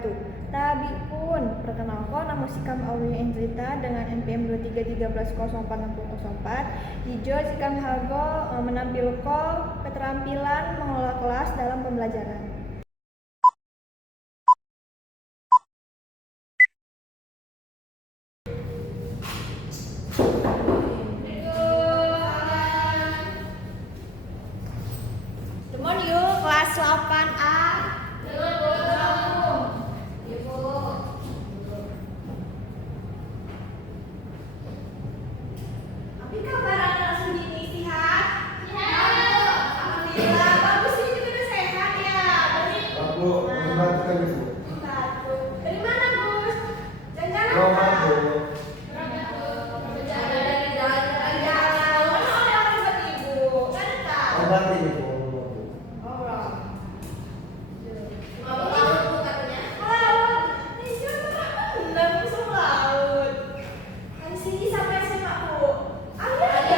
wabarakatuh. Tabi pun, perkenalkan nama Sikam Aulia Entrita dengan NPM 2313046004. Jujur Sikam Hago menampilkan keterampilan mengelola kelas dalam pembelajaran. Demon yuk kelas 8A. Tapi kabar anak langsung istirahat? Ya. Alhamdulillah, bagus ini juga udah sehat ya. Aku membantu kan ibu. Membantu. Dari mana Gus? Jalan-jalan. Mau bantu. Bantu ibu. Sini sampai SMA Bu. Ayo.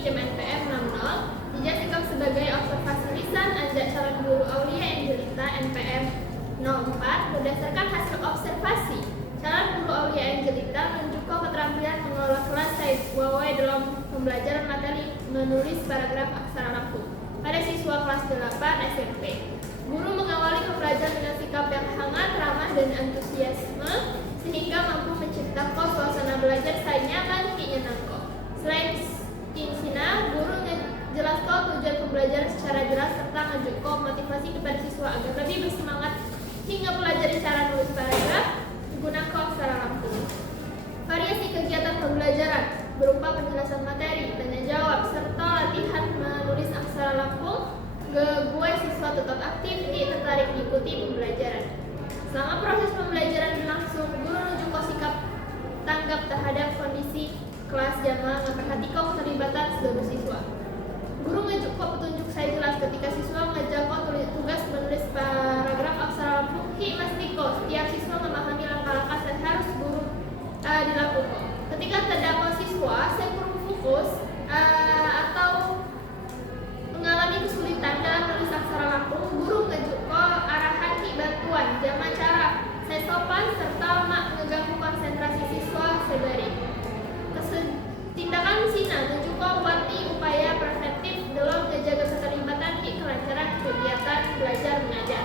IJM NPM 60. Jejak sikap sebagai observasi lisan Anda calon guru Aulia Angelita NPM 04. Berdasarkan hasil observasi, calon guru Aulia Angelita menunjukkan keterampilan mengelola kelas Wawai dalam pembelajaran materi menulis paragraf aksara lampung pada siswa kelas 8 SMP. Guru mengawali pembelajaran dengan sikap yang hangat, ramah, dan antusiasme sehingga mampu menciptakan suasana belajar saya nyaman ki nyenangko. Selain insina, guru menjelaskan tujuan pembelajaran secara jelas serta menunjukkan motivasi kepada siswa agar lebih bersemangat hingga pelajari cara menulis paragraf menggunakan aksara lampung. Variasi kegiatan pembelajaran berupa penjelasan materi, tanya jawab, serta latihan menulis aksara lampung, gue siswa tetap aktif, tertarik mengikuti pembelajaran. Selama proses pembelajaran berlangsung, guru menunjukkan sikap tanggap terhadap kondisi kelas jamaah memperhatikan keterlibatan seluruh siswa. Guru menunjukkan petunjuk saya jelas ketika siswa mengerjakan tugas menulis paragraf aksara lampung. Mastiko, setiap siswa memahami langkah-langkah yang harus guru dilakukan. Ketika terdapat siswa yang kurang fokus atau mengalami kesulitan dalam menulis aksara lampung, guru menunjukkan arahan bantuan, jaman cara, saya sopan, serta mengganggu konsentrasi siswa sebari. Tindakan sina menunjukkan warti upaya preventif dalam menjaga keterlibatan kelancaran kegiatan belajar mengajar.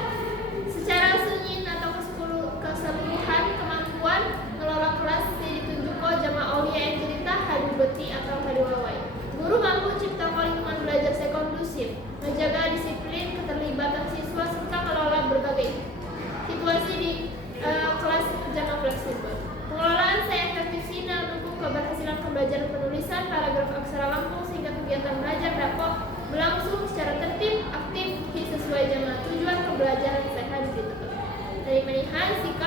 Secara sunyi atau keseluruhan kemampuan mengelola kelas ditunjukkan jamaah Aulia Angelita hadu beti atau hadu wawai. Guru mampu menciptakan lingkungan belajar yang kondusif, menjaga disiplin, keterlibatan siswa, serta mengelola berbagai situasi di kelas jamaah fleksibel. Pengelolaan saya efektif sina mendukung keberhasilan pembelajaran penulisan paragraf aksara lampung sehingga kegiatan belajar dapat berlangsung secara tertib, aktif, sesuai dengan tujuan pembelajaran sehat gitu. Dari manihan sikap